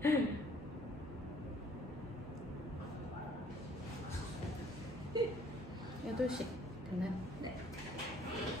(8시) 됐나요? 네.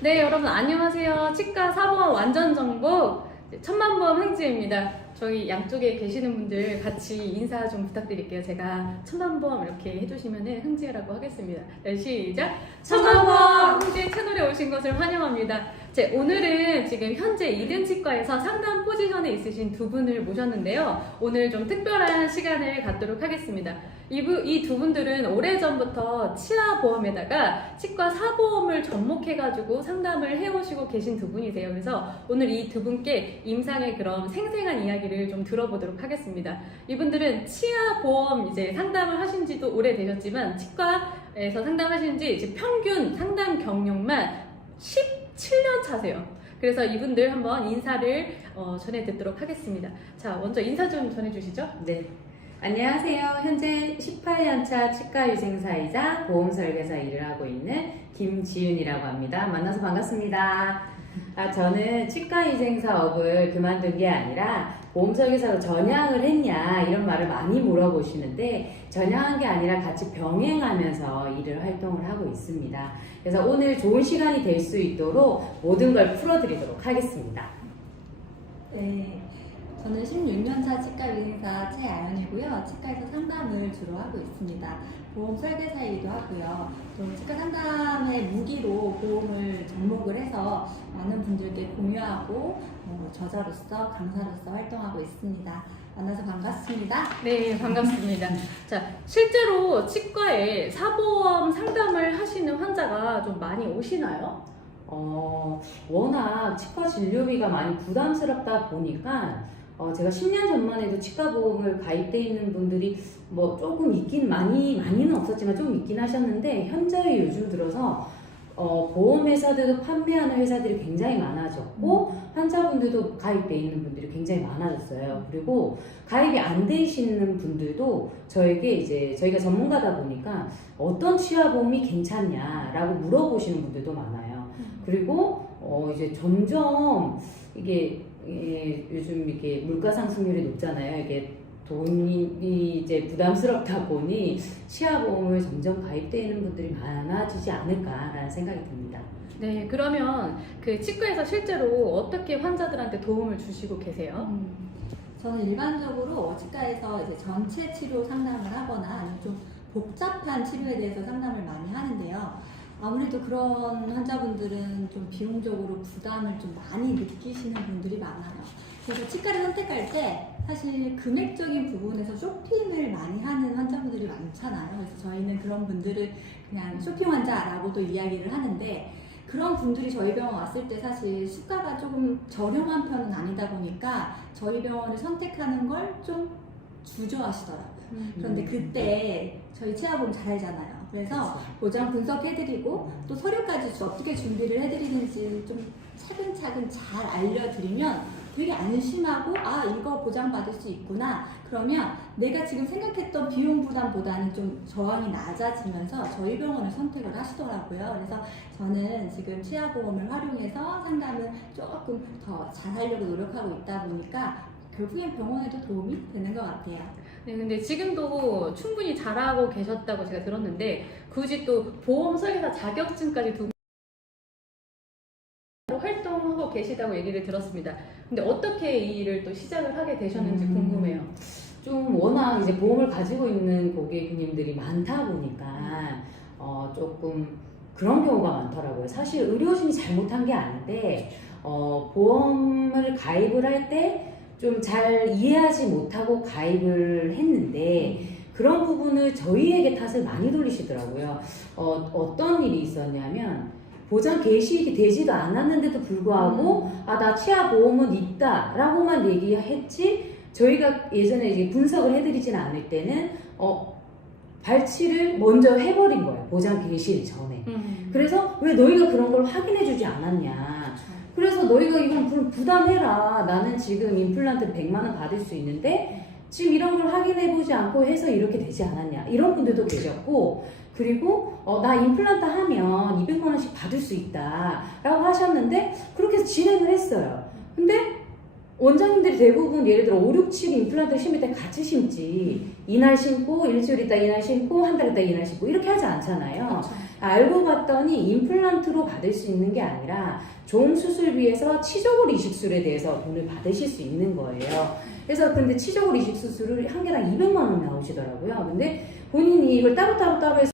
네, 여러분 안녕하세요. 치과 사보험 완전 정보 천만보험 행지입니다. 저희 양쪽에 계시는 분들 같이 인사 좀 부탁드릴게요. 제가 천만보험 이렇게 해주시면 흥지라고 하겠습니다. 네, 시작! 천만보험 흥지 채널에 오신 것을 환영합니다. 오늘은 지금 현재 2등 치과에서 상담 포지션에 있으신 두 분을 모셨는데요. 오늘 좀 특별한 시간을 갖도록 하겠습니다. 이 두 분들은 오래전부터 치아보험에다가 치과 사보험을 접목해가지고 상담을 해오시고 계신 두 분이세요. 그래서 오늘 이 두 분께 임상의 그런 생생한 이야기를 좀 들어보도록 하겠습니다. 이분들은 치아보험 이제 상담을 하신 지도 오래되셨지만 치과에서 상담하신 지 이제 평균 상담 경력만 17년 차세요. 그래서 이분들 한번 인사를 전해 듣도록 하겠습니다. 자, 먼저 인사 좀 전해 주시죠. 네. 안녕하세요. 현재 18년차 치과위생사이자 보험설계사 일을 하고 있는 김지윤이라고 합니다. 만나서 반갑습니다. 저는 치과위생사업을 그만둔 게 아니라 보험설계사로 전향을 했냐 이런 말을 많이 물어보시는데 전향한 게 아니라 같이 병행하면서 일을 활동을 하고 있습니다. 그래서 오늘 좋은 시간이 될 수 있도록 모든 걸 풀어드리도록 하겠습니다. 네. 저는 16년차 치과위생사 최아연이고요. 치과에서 상담을 주로 하고 있습니다. 보험 설계사이기도 하고요. 또 치과 상담의 무기로 보험을 접목을 해서 많은 분들께 공유하고 저자로서 강사로서 활동하고 있습니다. 만나서 반갑습니다. 네, 반갑습니다. 자, 실제로 치과에 사보험 상담을 하시는 환자가 좀 많이 오시나요? 워낙 치과 진료비가 많이 부담스럽다 보니까 제가 10년 전만 해도 치과보험을 가입돼 있는 분들이 뭐 조금 많이는 없었지만 좀 있긴 하셨는데 현저히 요즘 들어서 보험회사들도 판매하는 회사들이 굉장히 많아졌고 환자분들도 가입돼 있는 분들이 굉장히 많아졌어요. 그리고 가입이 안 되시는 분들도 저희가 전문가다 보니까 어떤 치아보험이 괜찮냐라고 물어보시는 분들도 많아요. 그리고 이제 점점 요즘 이게 물가 상승률이 높잖아요. 이게 돈이 이제 부담스럽다 보니 치아보험을 점점 가입되는 분들이 많아지지 않을까라는 생각이 듭니다. 네, 그러면 그 치과에서 실제로 어떻게 환자들한테 도움을 주시고 계세요? 저는 일반적으로 치과에서 이제 전체 치료 상담을 하거나 아니면 좀 복잡한 치료에 대해서 상담을 많이 하는데요. 아무래도 그런 환자분들은 좀 비용적으로 부담을 좀 많이 느끼시는 분들이 많아요. 그래서 치과를 선택할 때 사실 금액적인 부분에서 쇼핑을 많이 하는 환자분들이 많잖아요. 그래서 저희는 그런 분들을 그냥 쇼핑 환자라고도 이야기를 하는데 그런 분들이 저희 병원 왔을 때 사실 수가가 조금 저렴한 편은 아니다 보니까 저희 병원을 선택하는 걸 좀 주저하시더라고요. 그런데 그때 저희 치아보험 잘 알잖아요. 그래서 보장 분석해드리고 또 서류까지 어떻게 준비를 해드리는지 좀 차근차근 잘 알려드리면 되게 안심하고 이거 보장받을 수 있구나. 그러면 내가 지금 생각했던 비용 부담보다는 좀 저항이 낮아지면서 저희 병원을 선택을 하시더라고요. 그래서 저는 지금 치아보험을 활용해서 상담을 조금 더 잘하려고 노력하고 있다 보니까 결국엔 병원에도 도움이 되는 것 같아요. 네, 근데 지금도 충분히 잘하고 계셨다고 제가 들었는데 굳이 또 보험 설계사 자격증까지 두고 활동하고 계시다고 얘기를 들었습니다. 근데 어떻게 이 일을 또 시작을 하게 되셨는지 궁금해요. 좀 워낙 이제 보험을 가지고 있는 고객님들이 많다 보니까 조금 그런 경우가 많더라고요. 사실 의료진이 잘못한 게 아닌데 보험을 가입을 할 때 좀 잘 이해하지 못하고 가입을 했는데 그런 부분을 저희에게 탓을 많이 돌리시더라고요. 어떤 일이 있었냐면 보장 개시일이 되지도 않았는데도 불구하고 나 치아보험은 있다 라고만 얘기했지 저희가 예전에 이제 분석을 해드리진 않을 때는 발치를 먼저 해버린 거예요. 보장 개시일 전에. 그래서 왜 너희가 그런 걸 확인해주지 않았냐. 그래서 너희가 이건 부담해라. 나는 지금 임플란트 100만원 받을 수 있는데 지금 이런 걸 확인해보지 않고 해서 이렇게 되지 않았냐. 이런 분들도 계셨고 그리고 나 임플란트 하면 200만원씩 받을 수 있다 라고 하셨는데 그렇게 해서 진행을 했어요. 근데 원장님들이 대부분 예를 들어 5, 6, 7 임플란트를 심을 때 같이 심지 이날 심고 일주일 있다 이날 심고 한 달 있다 이날 심고 이렇게 하지 않잖아요. 그렇죠. 알고 봤더니 임플란트로 받을 수 있는 게 아니라 종 수술비에서 치조골 이식술에 대해서 돈을 받으실 수 있는 거예요. 그래서 근데 치조골 이식 수술을 한 개당 200만 원 나오시더라고요. 근데 본인이 이걸 따로 해서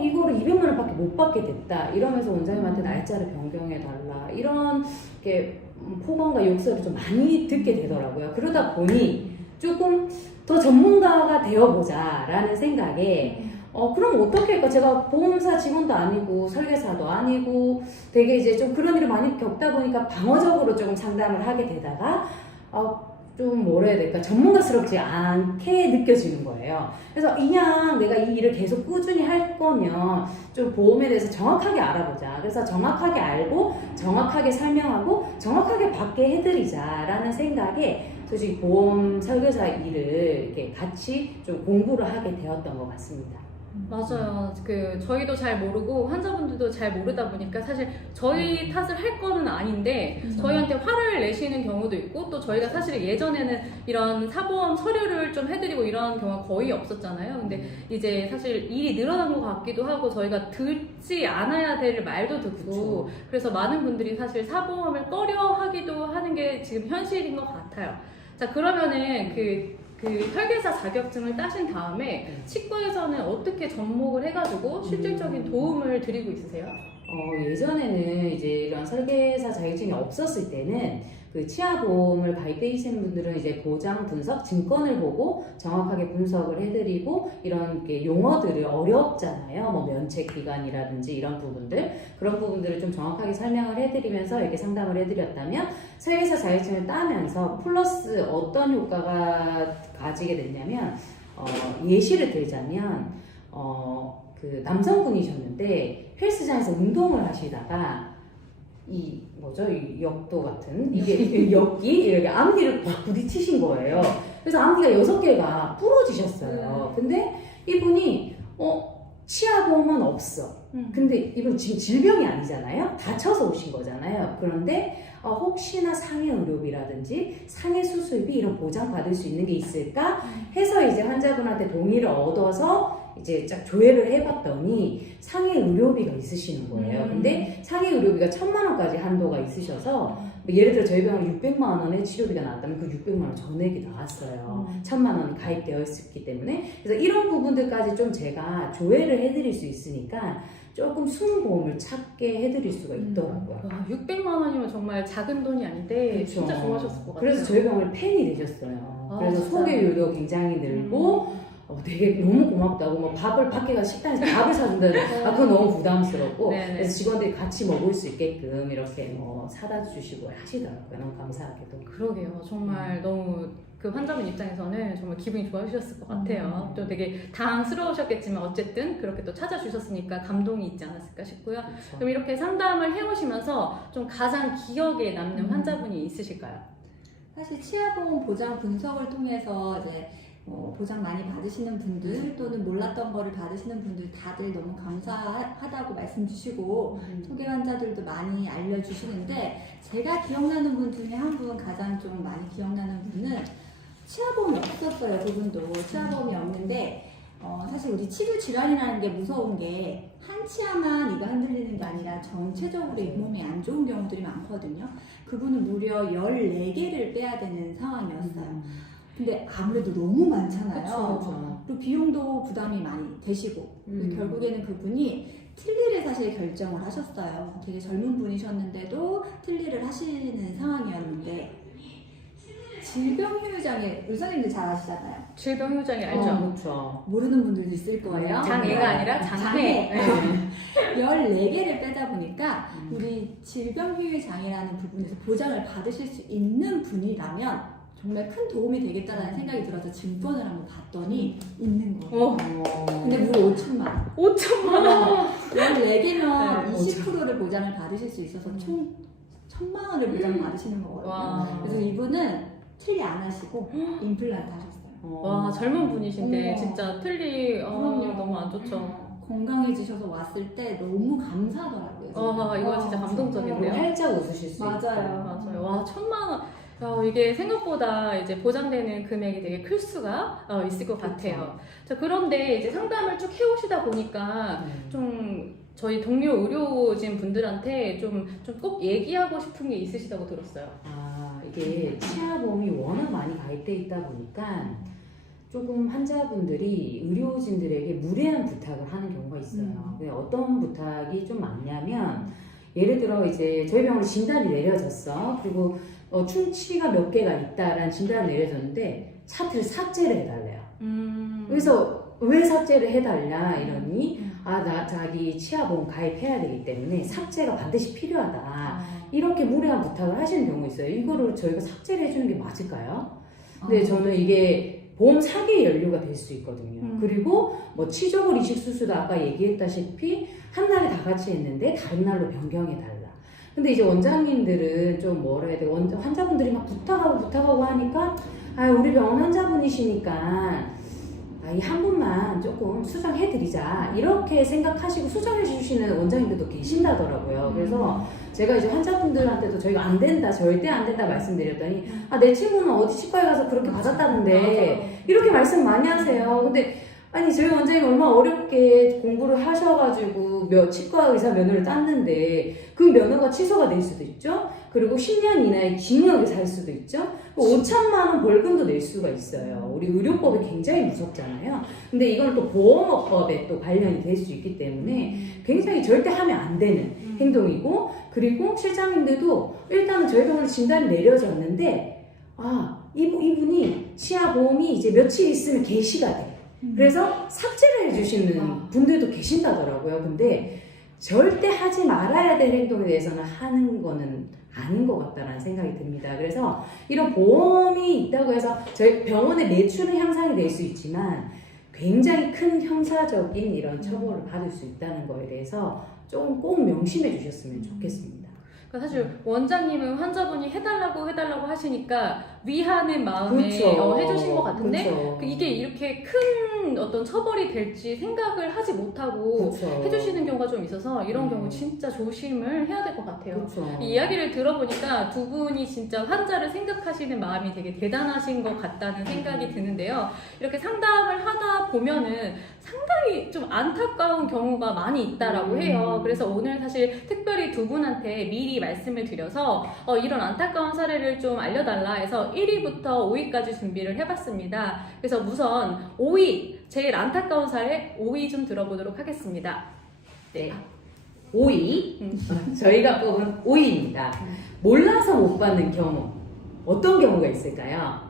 이거를 200만 원밖에 못 받게 됐다 이러면서 원장님한테 날짜를 변경해 달라 이런 게 폭언과 욕설을 좀 많이 듣게 되더라고요. 그러다 보니 조금 더 전문가가 되어보자 라는 생각에 그럼 어떻게 할까? 제가 보험사 직원도 아니고 설계사도 아니고 되게 이제 좀 그런 일을 많이 겪다 보니까 방어적으로 조금 상담을 하게 되다가 좀 뭐라 해야 될까? 전문가스럽지 않게 느껴지는 거예요. 그래서 그냥 내가 이 일을 계속 꾸준히 할 거면 좀 보험에 대해서 정확하게 알아보자. 그래서 정확하게 알고 정확하게 설명하고 정확하게 받게 해드리자라는 생각에 솔직히 보험 설계사 일을 이렇게 같이 좀 공부를 하게 되었던 것 같습니다. 맞아요. 저희도 잘 모르고 환자분들도 잘 모르다 보니까 사실 저희 탓을 할 거는 아닌데 저희한테 화를 내시는 경우도 있고 또 저희가 사실 예전에는 이런 사보험 서류를 좀 해드리고 이런 경우가 거의 없었잖아요. 근데 이제 사실 일이 늘어난 것 같기도 하고 저희가 듣지 않아야 될 말도 듣고 그쵸. 그래서 많은 분들이 사실 사보험을 꺼려하기도 하는 게 지금 현실인 것 같아요. 자, 그러면은 그 설계사 자격증을 따신 다음에 치과에서는 어떻게 접목을 해가지고 실질적인 도움을 드리고 있으세요? 예전에는 이제 이런 설계사 자격증이 없었을 때는 그 치아보험을 가입되시는 분들은 이제 보장 분석 증권을 보고 정확하게 분석을 해드리고 이런 게 용어들을 어렵잖아요. 뭐 면책 기간이라든지 이런 부분들 그런 부분들을 좀 정확하게 설명을 해드리면서 이렇게 상담을 해드렸다면 설계사 자격증을 따면서 플러스 어떤 효과가 가지게 됐냐면 예시를 들자면 그 남성분이셨는데 헬스장에서 운동을 하시다가 이 역도 같은 이게 역기 이렇게 앞니를 막 부딪히신 거예요. 그래서 앞니가 6개가 부러지셨어요. 근데 이분이 치아보험은 없어. 근데 이분 지금 질병이 아니잖아요. 다쳐서 오신 거잖아요. 그런데 혹시나 상해 의료비라든지 상해 수술비 이런 보장 받을 수 있는 게 있을까 해서 이제 환자분한테 동의를 얻어서 이제 쫙 조회를 해봤더니 상해 의료비가 있으시는 거예요. 근데 상해 의료비가 1,000만 원까지 한도가 있으셔서 예를 들어 저희 병원에 600만 원의 치료비가 나왔다면 그 600만 원 전액이 나왔어요. 1,000만 원이 가입되어 있었기 때문에 그래서 이런 부분들까지 좀 제가 조회를 해드릴 수 있으니까 조금 순보험을 찾게 해드릴 수가 있더라고요. 와, 600만 원이면 정말 작은 돈이 아닌데 그렇죠. 진짜 좋아하셨을 것 같아요. 그래서 저희 병원에 팬이 되셨어요. 그래서 진짜? 소개율도 굉장히 늘고 되게 너무 고맙다고 뭐 밥을 밖에 가서 식당에서 밥을 사준다는 그건 너무 부담스럽고 네네. 그래서 직원들이 같이 먹을 수 있게끔 이렇게 뭐 사다 주시고 하시더라고요. 너무 감사하게도. 그러게요. 정말 너무 그 환자분 입장에서는 정말 기분이 좋아지셨을 것 같아요. 또 되게 당황스러우셨겠지만 어쨌든 그렇게 또 찾아주셨으니까 감동이 있지 않았을까 싶고요. 그렇죠. 그럼 이렇게 상담을 해오시면서 좀 가장 기억에 남는 환자분이 있으실까요? 사실 치아보험 보장 분석을 통해서 이제 보장 많이 받으시는 분들 또는 몰랐던 거를 받으시는 분들 다들 너무 감사하다고 말씀 주시고 소개 환자들도 많이 알려주시는데 제가 기억나는 분 중에 한 분 가장 좀 많이 기억나는 분은 치아보험이 없었어요. 그분도 치아보험이 없는데 사실 우리 치주 질환이라는 게 무서운 게 한 치아만 이가 흔들리는 게 아니라 전체적으로 몸에 안 좋은 경우들이 많거든요. 그분은 무려 14개를 빼야 되는 상황이었어요. 근데 아무래도 너무 많잖아요. 그쵸. 그리고 비용도 부담이 많이 되시고 결국에는 그분이 틀니를 사실 결정을 하셨어요. 되게 젊은 분이셨는데도 틀니를 하시는 상황이었는데 질병휴유장애 의사님들 잘 아시잖아요. 질병휴유장애 알죠? 그렇죠. 모르는 분들도 있을 거예요. 장애가 아니라 장애. 네. 14개를 빼다 보니까 우리 질병휴유장애라는 부분에서 보장을 받으실 수 있는 분이라면 정말 큰 도움이 되겠다라는 생각이 들어서 증권을 한번 봤더니 있는 거예요. 근데 무려 5천만 원. 5천만 원. 14개면 네, 20%를 보장을 받으실 수 있어서 총 1,000만 원을 보장 받으시는 거거든요. 와. 그래서 이분은 틀리 안 하시고 임플란트 하셨어요. 와, 젊은 분이신데 어머. 진짜 틀리 그럼요. 너무 안 좋죠. 건강해지셔서 왔을 때 너무 감사하더라고요. 이거 진짜 감동적인데요. 활짝 웃으실 수 맞아요. 있고. 맞아요. 와, 1,000만 원. 이게 생각보다 이제 보장되는 금액이 되게 클 수가 있을 것 같아요. 자, 그런데 이제 상담을 쭉 해오시다 보니까 좀 저희 동료 의료진 분들한테 좀 꼭 얘기하고 싶은 게 있으시다고 들었어요. 이게 치아보험이 워낙 많이 가입돼 있다 보니까 조금 환자분들이 의료진들에게 무례한 부탁을 하는 경우가 있어요. 어떤 부탁이 좀 많냐면, 예를 들어 이제 저희 병원에 진단이 내려졌어. 그리고 충치가 몇 개가 있다라는 진단이 내려졌는데 차트를 삭제를 해달래요. 그래서 왜 삭제를 해달라 이러니 나 자기 치아보험 가입해야 되기 때문에 삭제가 반드시 필요하다. 이렇게 무례한 부탁을 하시는 경우가 있어요. 이거를 저희가 삭제를 해주는 게 맞을까요? 근데 저는 이게 보험 사기의 연료가 될 수 있거든요. 그리고 뭐 치조골 이식 수술도 아까 얘기했다시피 한 날에 다 같이 했는데 다른 날로 변경해달라. 근데 이제 원장님들은 좀 뭐라 해야 돼, 환자분들이 막 부탁하고 하니까 우리 병원 환자분이시니까 이 한 분만 조금 수정해드리자 이렇게 생각하시고 수정해주시는 원장님들도 계신다더라고요. 그래서 제가 이제 환자분들한테도 저희가 안 된다, 절대 안 된다 말씀드렸더니 내 친구는 어디 치과에 가서 그렇게 받았다는데 이렇게 말씀 많이 하세요. 근데 아니 저희 원장님 얼마나 어렵게 공부를 하셔가지고 치과 의사 면허를 땄는데 그 면허가 취소가 될 수도 있죠. 그리고 10년 이내에 징역에 살 수도 있죠. 5천만 원 벌금도 낼 수가 있어요. 우리 의료법이 굉장히 무섭잖아요. 근데 이건 또 보험업법에 또 관련이 될 수 있기 때문에 굉장히 절대 하면 안 되는 행동이고, 그리고 실장님들도 일단은 저희 병원에 진단이 내려졌는데 이분이 치아보험이 이제 며칠 있으면 개시가 돼. 그래서 삭제를 해주시는 분들도 계신다더라고요. 근데 절대 하지 말아야 될 행동에 대해서는 하는 거는 아닌 것 같다라는 생각이 듭니다. 그래서 이런 보험이 있다고 해서 저희 병원의 매출은 향상이 될 수 있지만 굉장히 큰 형사적인 이런 처벌을 받을 수 있다는 거에 대해서 조금 꼭 명심해 주셨으면 좋겠습니다. 그러니까 사실 원장님은 환자분이 해달라고 하시니까 위하는 마음에 해주신 것 같은데 이게 이렇게 큰 어떤 처벌이 될지 생각을 하지 못하고 해주시는 경우가 좀 있어서 이런 경우 진짜 조심을 해야 될 것 같아요. 이 이야기를 들어보니까 두 분이 진짜 환자를 생각하시는 마음이 되게 대단하신 것 같다는 생각이 드는데요. 이렇게 상담을 하다 보면은 상당히 좀 안타까운 경우가 많이 있다라고 해요. 그래서 오늘 사실 특별히 두 분한테 미리 말씀을 드려서 이런 안타까운 사례를 좀 알려달라 해서 1위부터 5위까지 준비를 해봤습니다. 그래서 우선 5위, 제일 안타까운 사례 5위 좀 들어보도록 하겠습니다. 네, 5위 저희가 뽑은 5위입니다. 몰라서 못 받는 경우 어떤 경우가 있을까요?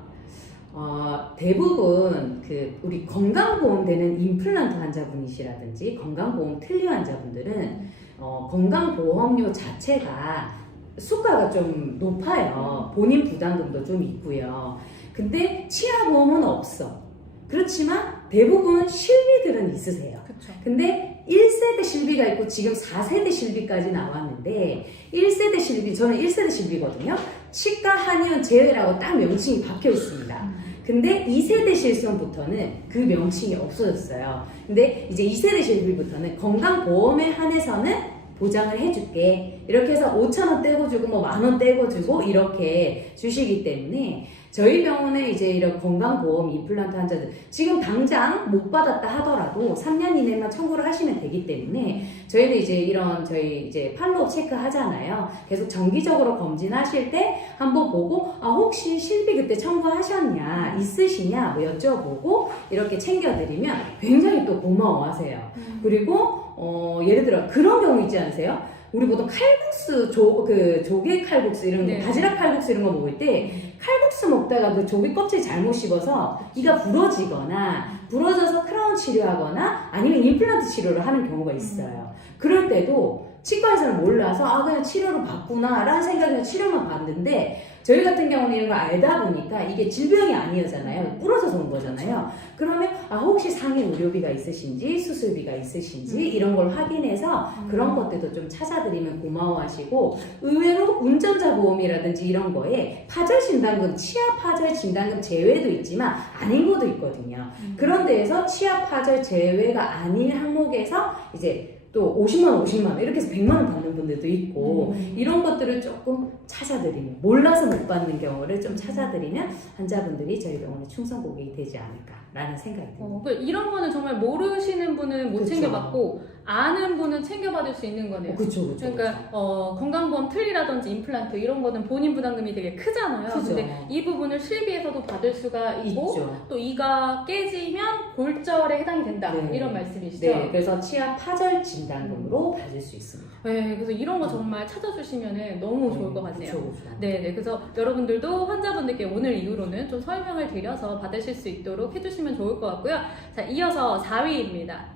대부분 우리 건강보험 되는 임플란트 환자분이시라든지 건강보험 틀니 환자분들은 건강보험료 자체가 수가가 좀 높아요. 본인 부담금도 좀 있고요. 근데 치아보험은 없어. 그렇지만 대부분 실비들은 있으세요. 그쵸. 근데 1세대 실비가 있고 지금 4세대 실비까지 나왔는데 1세대 실비, 저는 1세대 실비거든요. 치과, 한의원 제외라고 딱 명칭이 박혀 있습니다. 근데 2세대 실손부터는 그 명칭이 없어졌어요. 근데 이제 2세대 실비부터는 건강보험에 한해서는 보장을 해줄게. 이렇게 해서 5,000원 떼고 주고 뭐 10,000원 떼고 주고 이렇게 주시기 때문에 저희 병원에 이제 이런 건강보험 임플란트 환자들 지금 당장 못 받았다 하더라도 3년 이내만 청구를 하시면 되기 때문에 저희는 이제 이런 저희 이제 팔로우 체크 하잖아요. 계속 정기적으로 검진하실 때 한번 보고 혹시 실비 그때 청구하셨냐 있으시냐 뭐 여쭤보고 이렇게 챙겨드리면 굉장히 또 고마워하세요. 그리고 예를 들어 그런 경우 있지 않으세요? 우리 보통 칼국수, 조개 칼국수 이런 거, 바지락 칼국수 이런 거 먹을 때 칼국수 먹다가 그 조개 껍질 잘못 씹어서 이가 부러지거나 부러져서 크라운 치료하거나 아니면 임플란트 치료를 하는 경우가 있어요. 그럴 때도 치과에서는 몰라서 그냥 치료를 받구나 라는 생각에서 치료만 받는데 저희 같은 경우는 이런 걸 알다 보니까 이게 질병이 아니었잖아요. 부러져서 온 거잖아요. 그러면 혹시 상해 의료비가 있으신지 수술비가 있으신지 이런 걸 확인해서 그런 것들도 좀 찾아드리면 고마워하시고 의외로 운전자 보험이라든지 이런 거에 파절 진단금, 치아 파절 진단금 제외도 있지만 아닌 것도 있거든요. 그런 데에서 치아 파절 제외가 아닌 항목에서 이제 또 50만 원 이렇게 해서 100만 원 받는 분들도 있고 이런 것들을 조금 찾아드리면 몰라서 못 받는 경우를 좀 찾아드리면 환자분들이 저희 병원의 충성 고객이 되지 않을까라는 생각이 듭니다. 이런 거는 정말 모르시는 분은 못 그쵸. 챙겨받고 아는 분은 챙겨받을 수 있는 거네요. 그렇죠. 그러니까 건강보험 틀니라든지 임플란트 이런 거는 본인 부담금이 되게 크잖아요. 그죠. 근데 이 부분을 실비에서도 받을 수가 있고 있죠. 또 이가 깨지면 골절에 해당이 된다 네. 이런 말씀이시죠? 네, 그래서 치아 파절 진단금으로 받을 수 있습니다. 네, 그래서 이런 거 정말 찾아주시면 너무 좋을 것 같네요. 그쵸. 네, 그래서 여러분들도 환자분들께 오늘 이후로는 좀 설명을 드려서 받으실 수 있도록 해주시면 좋을 것 같고요. 자, 이어서 4위입니다.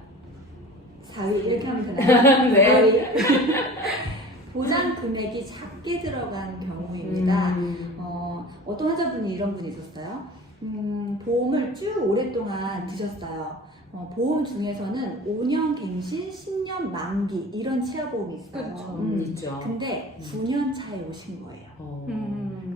4위 이렇게 하면 되나요? 네. 4위. 보장 금액이 작게 들어간 경우입니다. 어떤 환자분이 이런 분이 있었어요. 보험을 쭉 오랫동안 드셨어요. 보험 중에서는 5년 갱신, 10년 만기 이런 치아보험이 있어요. 그쵸. 있죠. 근데 9년 차에 오신 거예요.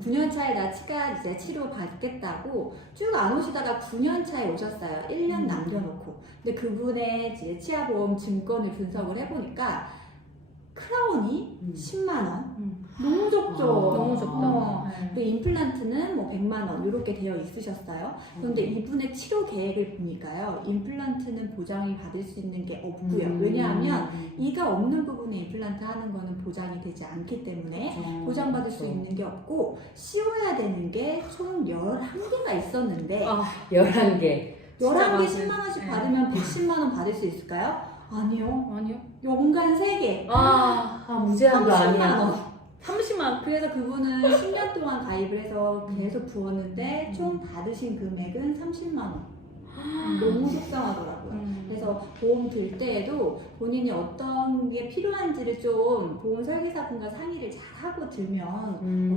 9년 차에 나 치과 이제 치료 받겠다고 쭉 안 오시다가 9년 차에 오셨어요. 1년 남겨놓고. 근데 그분의 이제 치아보험 증권을 분석을 해보니까 크라운이 10만 원. 너무 적죠. 너무 적다. 네. 그 임플란트는 뭐 100만 원 이렇게 되어 있으셨어요. 그런데 이분의 치료 계획을 보니까요. 임플란트는 보장이 받을 수 있는 게 없고요. 왜냐하면 이가 없는 부분에 임플란트 하는 거는 보장이 되지 않기 때문에 보장받을 수 있는 게 없고 씌워야 되는 게 총 11개가 있었는데 11개. 11개 진짜 10만 원씩 네. 받으면 110만 원 받을 수 있을까요? 아니요. 아니요. 연간 3개. 무제한 거 30만 아니야. 원. 30만. 그래서 그분은 10년 동안 가입을 해서 계속 부었는데 총 받으신 금액은 30만 원. 너무 속상하더라고요. 그래서 보험 들 때에도 본인이 어떤 게 필요한지를 좀 보험 설계사분과 상의를 잘 하고 들면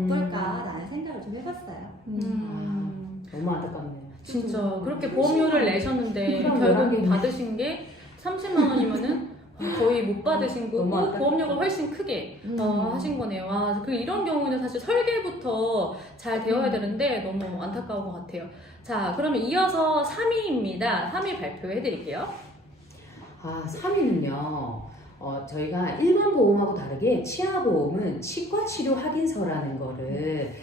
어떨까라는 생각을 좀 해봤어요. 너무 안타깝네요. 진짜 그렇게 보험료를 내셨는데 그럼 결국 11개네. 받으신 게 30만 원이면은 거의 못 받으신 거고 너무 아깝다. 보험료가 훨씬 크게 하신 거네요. 이런 경우는 사실 설계부터 잘 되어야 되는데 너무 안타까운 것 같아요. 자, 그러면 이어서 3위입니다. 3위 발표해 드릴게요. 3위는요. 저희가 일반 보험하고 다르게 치아 보험은 치과 치료 확인서라는 거를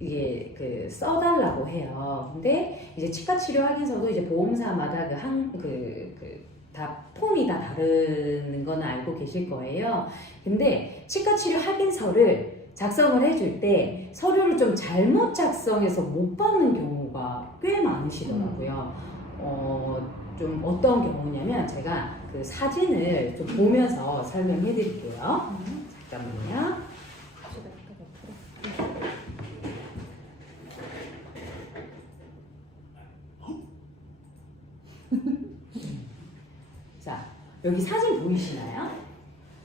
이게 써달라고 해요. 근데 이제 치과 치료 확인서도 이제 보험사마다 다 폼이 다 다른 건 알고 계실 거예요. 근데 치과 치료 확인서를 작성을 해줄 때 서류를 좀 잘못 작성해서 못 받는 경우가 꽤 많으시더라고요. 좀 어떤 경우냐면 제가 그 사진을 좀 보면서 설명해 드릴게요. 잠깐만요. 자, 여기 사진 보이시나요?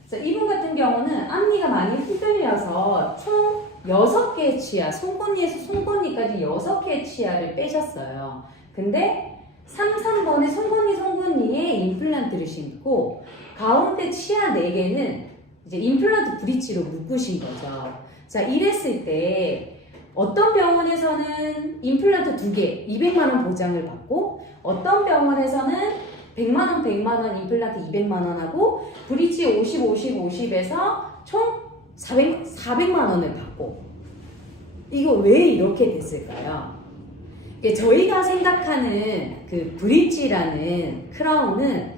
자, 이분 같은 경우는 앞니가 많이 후들려서 총 6개의 치아, 송곳니에서 송곳니까지 6개의 치아를 빼셨어요. 근데 3번에 송곳니에 임플란트를 심고 가운데 치아 4개는 이제 임플란트 브릿지로 묶으신 거죠. 자, 이랬을 때 어떤 병원에서는 임플란트 2개 200만원 보장을 받고 어떤 병원에서는 100만원 임플란트 200만원 하고 브릿지 50에서 총 400만원을 받고 이거 왜 이렇게 됐을까요? 저희가 생각하는 그 브릿지라는 크라운은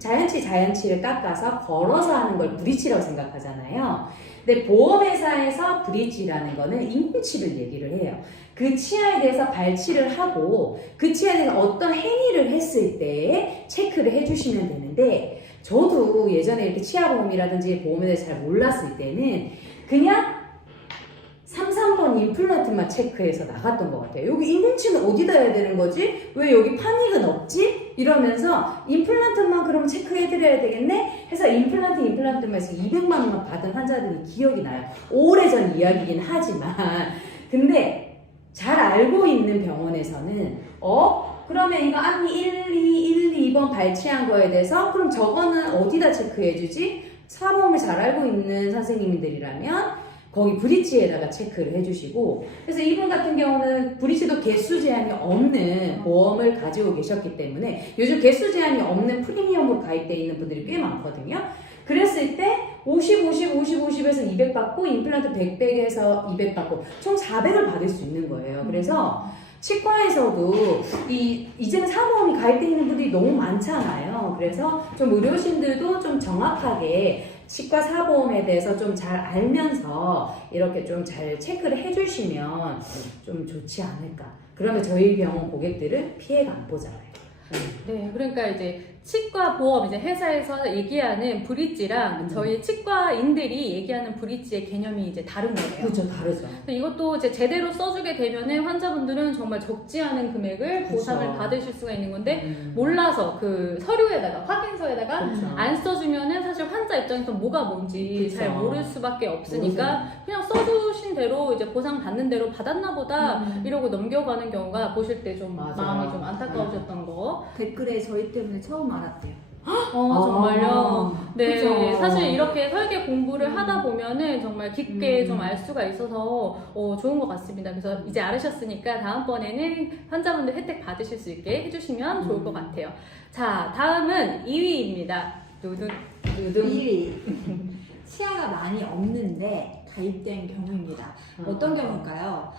자연치를 깎아서 걸어서 하는 걸 브릿지라고 생각하잖아요. 근데 보험회사에서 브릿지라는 거는 인공치를 얘기를 해요. 그 치아에 대해서 발치를 하고 그 치아에 대해서 어떤 행위를 했을 때 체크를 해주시면 되는데 저도 예전에 이렇게 치아보험이라든지 보험에 대해서 잘 몰랐을 때는 그냥 3번 임플란트만 체크해서 나갔던 것 같아요. 여기 인공치는 어디다 해야 되는 거지? 왜 여기 파닉은 없지? 이러면서 임플란트만 그럼 체크해드려야 되겠네? 해서 임플란트만 해서 200만 원만 받은 환자들이 기억이 나요. 오래전 이야기긴 하지만 근데 잘 알고 있는 병원에서는 그러면 이거 앞니 2번 발치한 거에 대해서 그럼 저거는 어디다 체크해주지? 사보험을 잘 알고 있는 선생님들이라면 거기 브릿지에다가 체크를 해주시고 그래서 이분 같은 경우는 브릿지도 개수 제한이 없는 보험을 가지고 계셨기 때문에 요즘 개수 제한이 없는 프리미엄으로 가입되어 있는 분들이 꽤 많거든요. 그랬을 때 50에서 200 받고 임플란트 100에서 200 받고 총 400을 받을 수 있는 거예요. 그래서 치과에서도 이제는 사보험이 가입되어 있는 분들이 너무 많잖아요. 그래서 좀 의료진들도 좀 정확하게 치과 사보험에 대해서 좀 잘 알면서 이렇게 좀 잘 체크를 해주시면 좀 좋지 않을까. 그러면 저희 병원 고객들은 피해가 안 보잖아요. 네, 그러니까 이제 치과 보험 이제 회사에서 얘기하는 브릿지랑 저희 치과인들이 얘기하는 브릿지의 개념이 이제 다른 거예요. 그렇죠, 다르죠. 근데 이것도 이제 제대로 써주게 되면은 환자분들은 정말 적지 않은 금액을 그쵸. 보상을 받으실 수가 있는 건데 몰라서 그 서류에다가 확인서에다가 그쵸. 안 써주면은 사실 환자 입장에서 뭐가 뭔지 그쵸. 잘 모를 수밖에 없으니까 그냥 써주신 대로 이제 보상 받는 대로 받았나 보다 이러고 넘겨가는 경우가 보실 때 좀 맞아요. 마음이 좀 안타까우셨던 거. 댓글에 저희 때문에 처음 알았대요. 정말요? 네, 그죠. 사실 이렇게 설계 공부를 하다 보면은 정말 깊게 좀 알 수가 있어서 좋은 것 같습니다. 그래서 이제 알으셨으니까 다음번에는 환자분들 혜택 받으실 수 있게 해주시면 좋을 것 같아요. 자, 다음은 2위입니다. 누구? 1위. 치아가 많이 없는데 가입된 경우입니다. 어떤 경우일까요?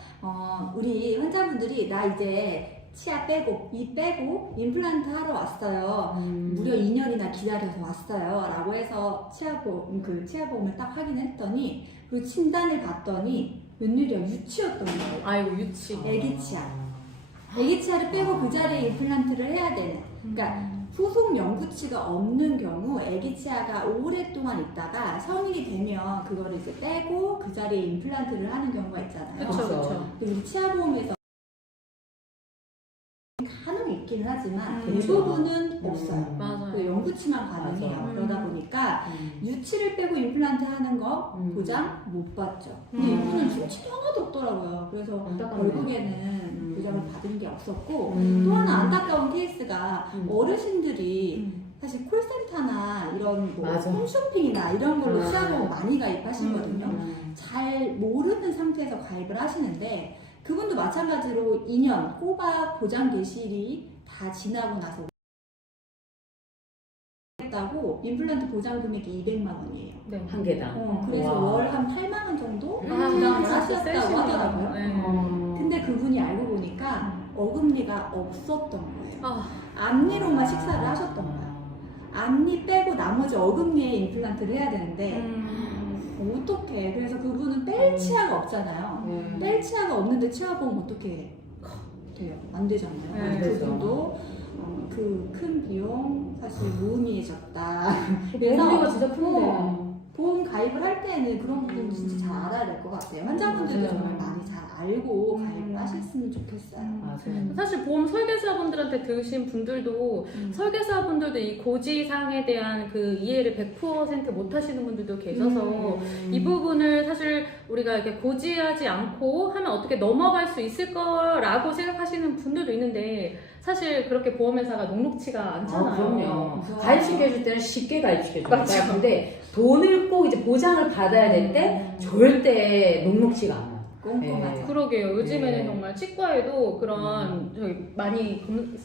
우리 환자분들이 나 이제 치아 빼고 이 빼고 임플란트 하러 왔어요. 무려 2년이나 기다려서 왔어요. 라고 해서 치아보험을 딱 확인했더니 그리고 진단을 봤더니 웬일이야 유치였던 거예요. 아이고, 유치. 애기 치아. 애기 치아를 빼고 그 자리에 임플란트를 해야 되는. 그러니까 후속 영구치가 없는 경우 애기 치아가 오랫동안 있다가 성인이 되면 그거를 이제 빼고 그 자리에 임플란트를 하는 경우가 있잖아요. 그렇죠, 그렇죠. 근데 우리 치아보험에서 간혹 있기는 하지만 그렇죠. 대부분은 없어요. 맞아요. 그 영구치만 가능해요. 맞아요. 그러다 보니까 유치를 빼고 임플란트 하는 거 보장 못 받죠. 근데 이분은 수치도 하나도 없더라고요. 그래서 안타깝네요. 결국에는 보장을 받은 게 없었고 음. 또 하나 안타까운 케이스가 어르신들이 사실 콜센터나 이런 뭐 맞아. 홈쇼핑이나 이런 걸로 아. 치아보험 많이 가입하시거든요. 음. 잘 모르는 상태에서 가입을 하시는데 그분도 마찬가지로 2년 꼬박 보장 개시일이 다 지나고 나서 했다고 임플란트 보장 금액이 200만 원이에요. 네. 한 개당. 그래서 와. 월 한 8만 원 정도 아, 부담을 진짜 하셨다고 세시네요. 하더라고요. 네. 근데 그분이 알고 보니까 어금니가 없었던 거예요. 아, 앞니로만 식사를 하셨던 거예요. 앞니 빼고 나머지 어금니에 임플란트를 해야 되는데 어떡해. 그래서 그분은 뺄 치아가 없잖아요. 뺄 치아가 없는데 치아보험 어떻게 돼요? 안 되잖아요. 네, 그래서 그분도 그 큰 비용 사실 무의미해졌다. 그래서 보험료가 진짜 큰데. 보험 가입을 할 때는 그런 부분 진짜 잘 알아야 될 것 같아요. 환자분들도 맞아요. 정말 많이 잘 알고 가입을 하셨으면 좋겠어요. 맞아요. 사실 보험 설계사분들한테 들으신 분들도 설계사분들도 이 고지사항에 대한 그 이해를 100% 못하시는 분들도 계셔서 이 부분을 사실 우리가 이렇게 고지하지 않고 하면 어떻게 넘어갈 수 있을 거라고 생각하시는 분들도 있는데 사실 그렇게 보험회사가 녹록치가 않잖아요. 그럼요. 그래서- 가입시켜줄 때는 쉽게 가입시켜줍니다. 맞죠. 근데 돈을 꼭 이제 보장을 받아야 될 때 절대 녹록치가 않아요. 꼼꼼하죠. 네. 그러게요. 요즘에는 네. 정말 치과에도 그런 저기 많이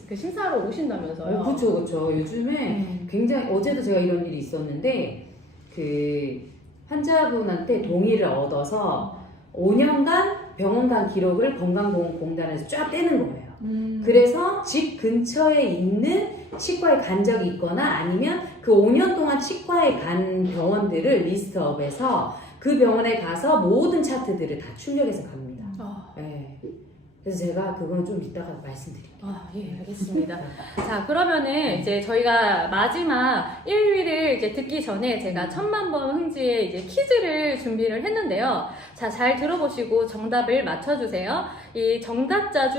그 심사하러 오신다면서요. 그렇죠, 그렇죠. 요즘에 굉장히 어제도 제가 이런 일이 있었는데 그 환자분한테 동의를 얻어서 5년간 병원 간 기록을 건강보험공단에서 쫙 떼는 거예요. 그래서 집 근처에 있는 치과에 간 적이 있거나 아니면 그 5년 동안 치과에 간 병원들을 리스트업해서 그 병원에 가서 모든 차트들을 다 출력해서 갑니다. 아, 네. 그래서 제가 그건 좀 이따가 말씀드릴게요. 아, 예, 알겠습니다. 자, 그러면은 이제 저희가 마지막 1위를 이제 듣기 전에 제가 1000만번 흥지의 이제 퀴즈를 준비를 했는데요. 자, 잘 들어보시고 정답을 맞춰주세요. 이 정답자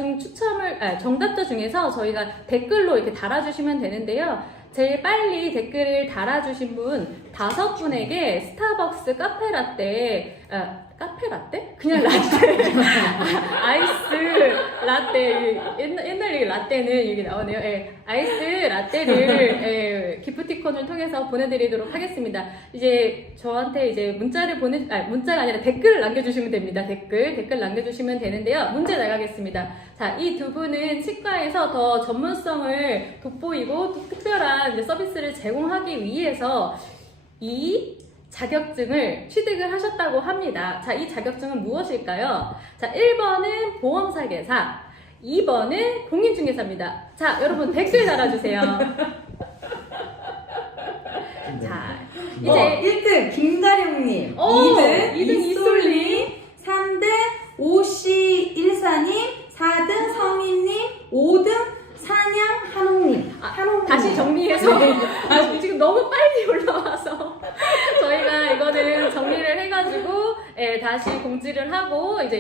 정답자 중에서 저희가 댓글로 이렇게 달아주시면 되는데요. 제일 빨리 댓글을 달아주신 분 5분에게 스타벅스 카페라떼? 그냥 라떼. 아이스 라떼. 옛날 얘기 라떼는 여기 나오네요. 예, 아이스 라떼를 예, 기프티콘을 통해서 보내드리도록 하겠습니다. 이제 저한테 이제 문자가 아니라 댓글을 남겨주시면 됩니다. 댓글 남겨주시면 되는데요. 문제 나가겠습니다. 자, 이 두 분은 치과에서 더 전문성을 돋보이고 또 특별한 이제 서비스를 제공하기 위해서 이 자격증을 취득을 하셨다고 합니다. 자, 이 자격증은 무엇일까요? 자, 1번은 보험설계사, 2번은 공인중개사입니다. 자, 여러분 댓글 달아주세요. 자, 이제 1등 김다령님, 2등 이솔님, 3등 오씨14님, 4등 성인님, 5등 사냥 한홍님. 다시 정리해서 지금 너무 빨리 올라와서 저희가 이거는 정리를 해가지고 다시 공지를 하고 이제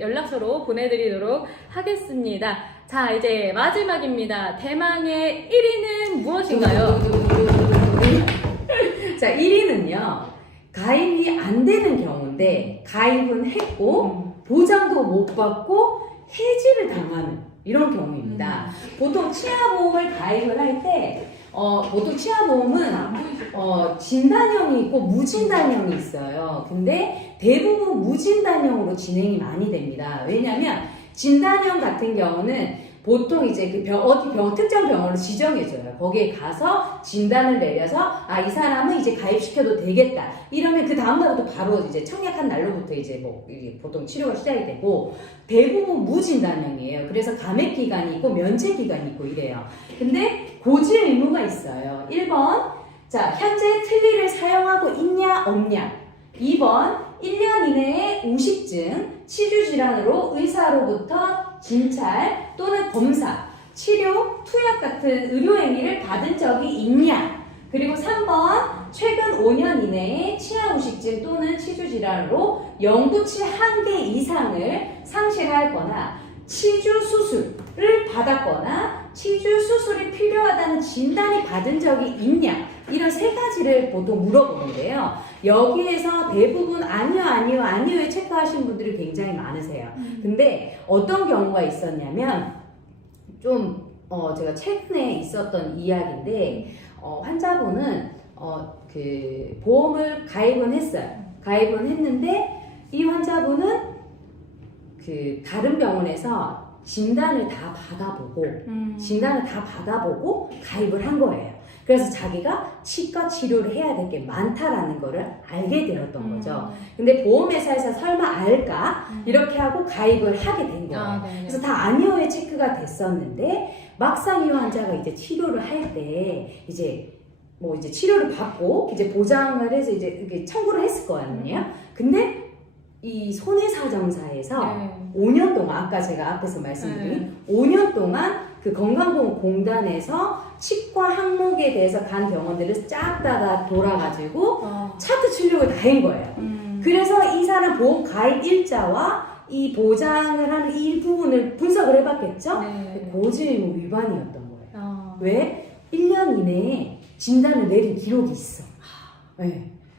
연락처로 보내드리도록 하겠습니다. 자, 이제 마지막입니다. 대망의 1위는 무엇인가요? 자, 1위는요. 가입이 안 되는 경우인데 가입은 했고 보장도 못 받고 해지를 당하는 이런 경우입니다. 보통 치아보험을 가입을 할 때 보통 치아보험은 진단형이 있고 무진단형이 있어요. 근데 대부분 무진단형으로 진행이 많이 됩니다. 왜냐면 진단형 같은 경우는 보통 이제 특정 병원으로 지정해줘요. 거기에 가서 진단을 내려서 이 사람은 이제 가입시켜도 되겠다. 이러면 그 다음날부터 바로 이제 청약한 날로부터 이제 보통 치료가 시작이 되고 대부분 무진단형이에요. 그래서 감액 기간이 있고 면책 기간이 있고 이래요. 근데 고질 의무가 있어요. 1번, 자, 현재 틀니를 사용하고 있냐 없냐. 2번, 1년 이내에 우식증, 치주질환으로 의사로부터 진찰 또는 검사, 치료, 투약 같은 의료행위를 받은 적이 있냐. 그리고 3번, 최근 5년 이내에 치아 우식증 또는 치주질환으로 영구치 1개 이상을 상실하거나 치주 수술을 받았거나 치주 수술이 필요하다는 진단이 받은 적이 있냐. 이런 3가지를 보통 물어보는데요. 여기에서 대부분 아니요에 체크하신 분들이 굉장히 많으세요. 근데 어떤 경우가 있었냐면 제가 최근에 있었던 이야기인데 환자분은 그 보험을 가입은 했어요. 가입은 했는데 이 환자분은 그 다른 병원에서 진단을 다 받아보고 가입을 한 거예요. 그래서 자기가 치과 치료를 해야 될 게 많다라는 거를 알게 되었던 거죠. 근데 보험회사에서 설마 알까? 이렇게 하고 가입을 하게 된 거예요. 그래서 다 아니오에 체크가 됐었는데 막상 이 환자가 이제 치료를 할 때 이제 치료를 받고 이제 보장을 해서 이제 청구를 했을 거 아니에요? 근데 이 손해사정사에서 5년 동안 아까 제가 앞에서 말씀드린 5년 동안 그 건강보험공단에서 치과 항목에 대해서 간 병원들을 쫙 다 돌아가지고 차트 출력을 다 한 거예요. 그래서 이 사람 보험 가입 일자와 이 보장을 하는 이 부분을 분석을 해봤겠죠? 고지의무 위반이었던 거예요. 왜? 1년 이내에 진단을 내린 기록이 있어.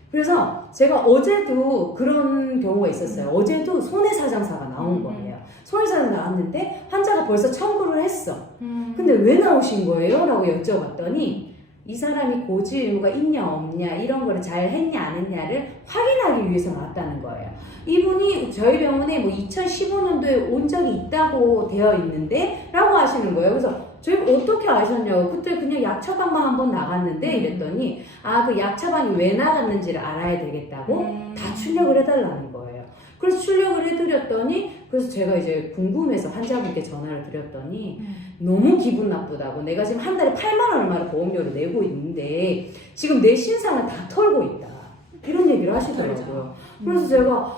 그래서 제가 어제도 그런 경우가 있었어요. 어제도 손해사정사가 나온 거예요. 손해사정 나왔는데 환자가 벌써 청구를 했어. 근데 왜 나오신 거예요? 라고 여쭤봤더니 이 사람이 고지 의무가 있냐 없냐 이런 거를 잘 했냐 안 했냐를 확인하기 위해서 나왔다는 거예요. 이분이 저희 병원에 2015년도에 온 적이 있다고 되어 있는데 라고 하시는 거예요. 그래서 저희가 어떻게 아셨냐고. 그때 그냥 약 처방만 한번 나갔는데 이랬더니 그 약 처방이 왜 나갔는지를 알아야 되겠다고 다 출력을 해달라는 거예요. 그래서 출력을 해드렸더니 그래서 제가 이제 궁금해서 환자분께 전화를 드렸더니 너무 기분 나쁘다고. 내가 지금 한 달에 8만 원 얼마를 보험료를 내고 있는데 지금 내 신상을 다 털고 있다. 이런 얘기를 하시더라고요. 그래서 제가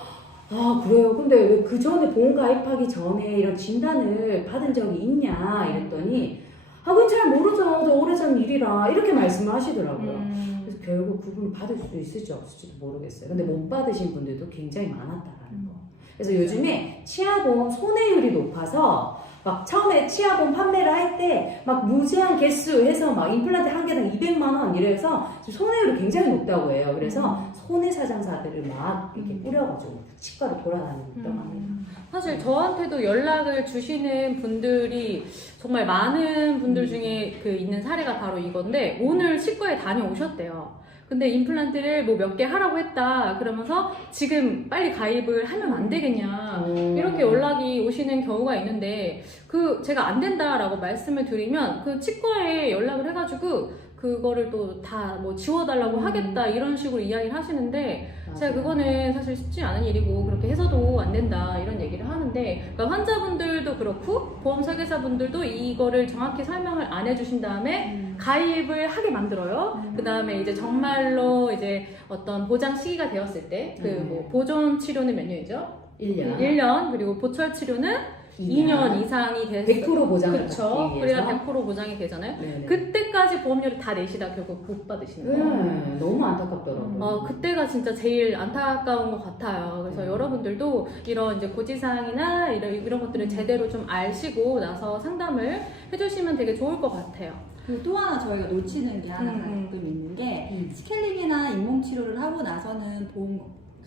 아, 그래요? 근데 왜 그 전에 보험 가입하기 전에 이런 진단을 받은 적이 있냐? 이랬더니, 아, 그건 잘 모르죠. 저 오래전 일이라. 이렇게 말씀을 하시더라고요. 그래서 결국 그분이 받을 수 있을지 없을지도 모르겠어요. 근데 못 받으신 분들도 굉장히 많았다라는 거. 그래서 요즘에 치아보험 손해율이 높아서 막 처음에 치아보험 판매를 할 때 막 무제한 개수 해서 막 임플란트 한 개당 200만 원 이래서 지금 손해율이 굉장히 높다고 해요. 그래서 손해사장사들을 막 이렇게 뿌려가지고 치과로 돌아다니고 있다고 합니다. 사실 저한테도 연락을 주시는 분들이 정말 많은 분들 중에 그 있는 사례가 바로 이건데 오늘 치과에 다녀오셨대요. 근데 임플란트를 뭐 몇 개 하라고 했다 그러면서 지금 빨리 가입을 하면 안 되겠냐 이렇게 연락이 오시는 경우가 있는데 그 제가 안 된다라고 말씀을 드리면 그 치과에 연락을 해가지고 그거를 또 다 뭐 지워달라고 하겠다 이런 식으로 이야기를 하시는데 제가 그거는 사실 쉽지 않은 일이고 그렇게 해서도 안 된다 이런 얘기를 하는데 그러니까 환자분들도 그렇고 보험 설계사분들도 이거를 정확히 설명을 안 해주신 다음에 가입을 하게 만들어요. 그 다음에 이제 정말로 이제 어떤 보장 시기가 되었을 때 그 뭐 보존 치료는 몇 년이죠? 1년. 1년 그리고 보철 치료는 2년 이상이 돼서 100% 보장을 그렇죠. 받기 그래야 위해서. 100% 보장이 되잖아요. 네네. 그때까지 보험료를 다 내시다 결국 못 받으시는 거예요. 네, 너무 안타깝더라고요. 그때가 진짜 제일 안타까운 것 같아요. 그래서 여러분들도 이런 이제 고지사항이나 이런 것들을 제대로 좀 아시고 나서 상담을 해주시면 되게 좋을 것 같아요. 그리고 또 하나 저희가 놓치는 게 하나 가끔 있는 게 스케일링이나 잇몸 치료를 하고 나서는 보험